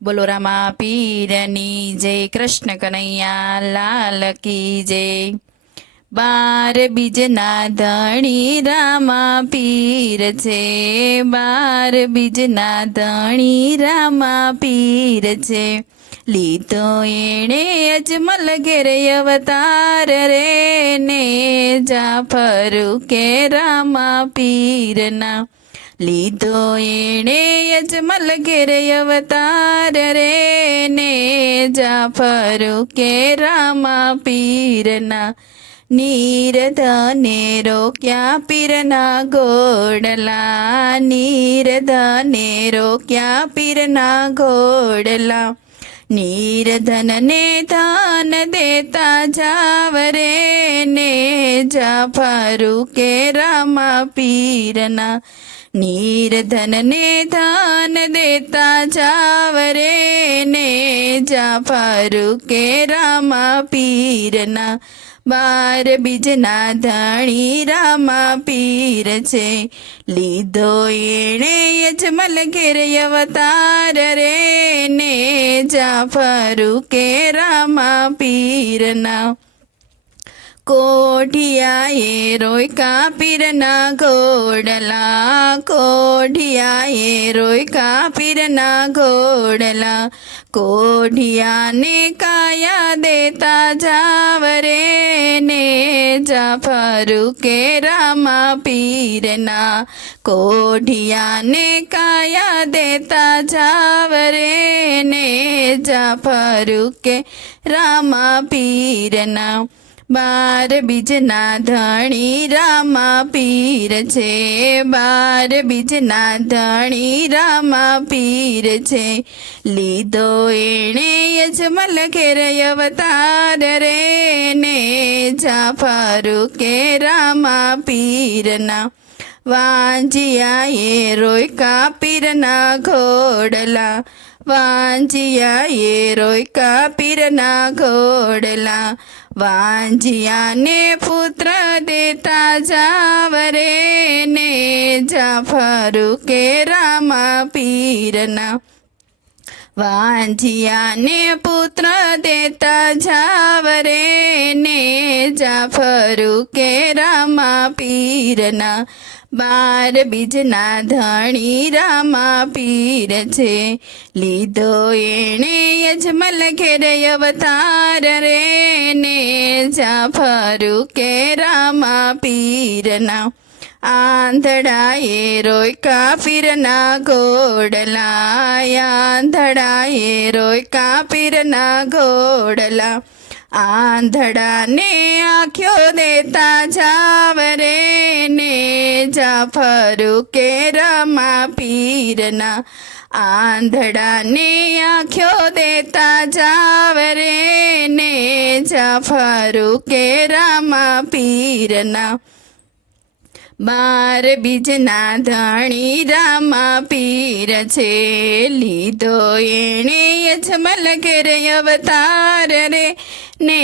બોલો રામા પીરની જય, કૃષ્ણ કનૈયા લાલ કી જય। બાર બીજના ધણી રામા પીર છે, બાર બીજના ધણી રામા પીર છે। લીધો એણે અજમલ ઘેર અવતાર રે ને, જાફર કે રામા પીરના। લીધો એણે અજમલ ઘેર અવતાર રે ને, જાફર કે રામા પીરના। નીરધને રોક્યા પીરના ઘોડલા, નીરધને રોક્યા પીરના ઘોડલા। નીરધનને ધન દેતા જાવ રે ને, જાફર કે રામા પીરના। નીરધનને ધન દેતા જાવ રે ને, જાફર કે રામા પીરના। બાર બીજના ધણી રામા પીર છે, લીધો એણે અજમલ ઘેર અવતાર રે ને, જાફર કે રામા પીરના। કોઢિયાએ રોયકા પીરના ઘોડલા, કોઢિયાએ રોયકા પીરના ઘોડલા। કોઢિયાને કાયા દેતા જાવ રે ને, જાફર કે રામા પીરના। કોઢિયાને કાયા દેતા જાવ રે ને, જાફર કે રામા પીરના। બાર બીજના ધણી રામા પીર છે, બાર બીજના ધણી રામા પીર છે। લીધો એણે અજમલ ઘેર અવતાર રે ને, જાફર કે રામા પીરના। વાંજિયાએ રોયકા પીરના ઘોડલા, વાંજિયાએ રોયકા પીરના ઘોડલા। વાંજિયાને પુત્ર દેતા જાવ રે ને, જાફર કે રામા પીરના। વાંજિયાને પુત્ર દેતા જાવ રે ને, જાફર કે રામા પીરના। બાર બીજના ધણી રામા પીર છે, લીધો એણે અજમલ ઘેર અવતાર રે ને, જાફર કે રામા પીરના। આંધળાએ રોયકા પીરના ઘોડલા, આંધળાએ રોયકા પીરના ઘોડલા। આંધળાને આંખ્યો દેતા જાવ રે ને, જાફર કે રામા પીરના। આંધળાને આંખ્યો દેતા જાવ રે ને, જાફર કે રામા પીરના। બાર બીજના ધણી રામા પીર છે, લીધો એણે અજમલ ઘેર અવતાર રે ને,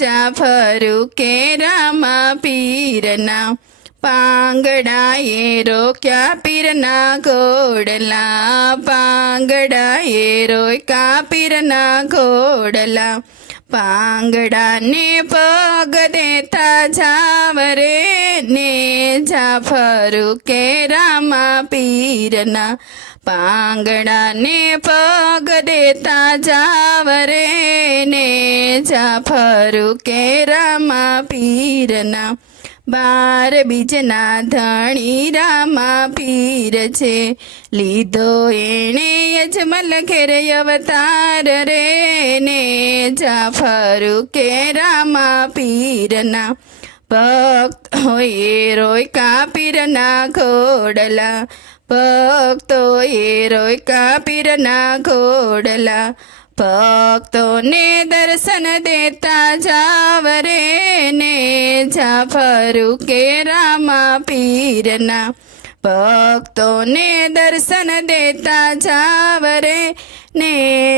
જાફર કે રામા પીરના। પાંગડાએ રોક્યા પીરના ઘોડલા, પાંગડાએ રોક્યા પીરના ઘોડલા। પાંગડાને પગ દેતા જાવ રે ને, જાફર કે રામા પીરના। પાંગડાને પગ દેતા જાવ રે ને, જાફર કે રામા પીરના। બાર બીજના ધણી રામા પીર છે, લીધો એણે અજમલ ઘેર અવતાર રે ને, જાફર કે રામા પીરના। ભક્તોએ રોયકા પીરના ઘોડલા, ભક્તોએ રોયકા પીરના ઘોડલા। ભક્તોને દર્શન દેતા જાવ રે ને, જાફર કે રામા પીરના। ભક્તોને દર્શન દેતા જાવ રે ને,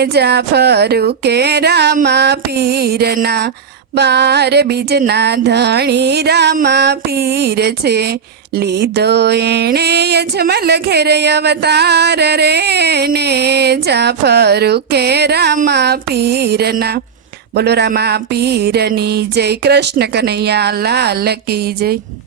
જાફર કે રામા પીરના। બાર બીજના ધણી રામા પીર છે, લીધો એણે યજમલ ઘેર અવતાર રે ને જાફર કે રામા પીરના. બોલો રામા પીરની જય, કૃષ્ણ કનૈયા લાલ કી જય.